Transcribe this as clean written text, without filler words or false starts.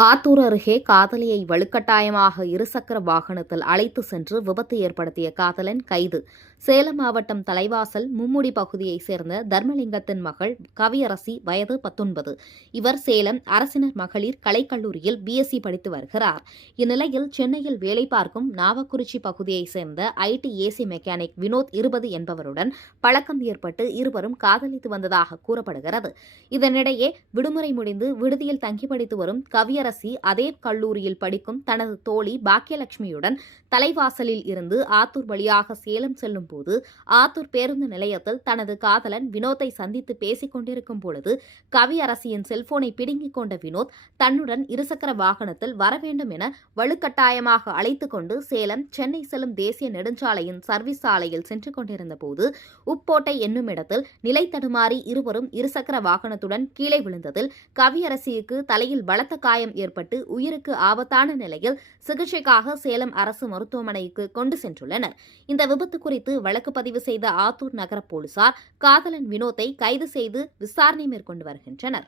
ஆத்தூர் அருகே காதலியை வலுக்கட்டாயமாக இருசக்கர வாகனத்தில் அழைத்து சென்று விபத்து ஏற்படுத்திய காதலன் கைது. சேலம் மாவட்டம் தலைவாசல் மும்முடி பகுதியைச் சேர்ந்த தர்மலிங்கத்தின் மகள் கவியரசி, வயது 19. இவர் சேலம் அரசினர் மகளிர் கலைக்கல்லூரியில் பிஎஸ்சி படித்து வருகிறார். இந்நிலையில் சென்னையில் வேலை பார்க்கும் நாவக்குறிச்சி பகுதியைச் சேர்ந்த ஐடி ஏசி மெக்கானிக் வினோத் 20 என்பவருடன் பழக்கம் ஏற்பட்டு இருவரும் காதலித்து வந்ததாக கூறப்படுகிறது. இதனிடையே விடுமுறை முடிந்து விடுதியில் தங்கி படித்து வரும் கவியரசி அதே கல்லூரியில் படிக்கும் தனது தோழி பாக்கியலட்சுமியுடன் தலைவாசலில் இருந்து ஆத்தூர் வழியாக சேலம் செல்லும் போது ஆத்தூர் பேருந்து நிலையத்தில் தனது காதலன் வினோத்தை சந்தித்து பேசிக் கொண்டிருக்கும் பொழுது கவியரசியின் செல்போனை பிடுங்கிக் கொண்ட வினோத் தன்னுடன் இருசக்கர வாகனத்தில் வர வேண்டும் என வலுக்கட்டாயமாக அழைத்துக் கொண்டு சேலம் சென்னை செல்லும் தேசிய நெடுஞ்சாலையின் சர்வீஸ் சாலையில் சென்று கொண்டிருந்த போது உப்போட்டை என்னும் இடத்தில் நிலை தடுமாறி இருவரும் இருசக்கர வாகனத்துடன் கீழே விழுந்ததில் கவியரசிக்கு தலையில் பலத்த காயம் ஏற்பட்டு உயிருக்கு ஆபத்தான நிலையில் சிகிச்சைக்காக சேலம் அரசு மருத்துவமனைக்கு கொண்டு சென்றுள்ளனர். இந்த விபத்து குறித்து வழக்கு பதிவு செய்த ஆத்தூர் நகர போலீசார் காதலன் வினோத்தை கைது செய்து விசாரணை மேற்கொண்டு வருகின்றனர்.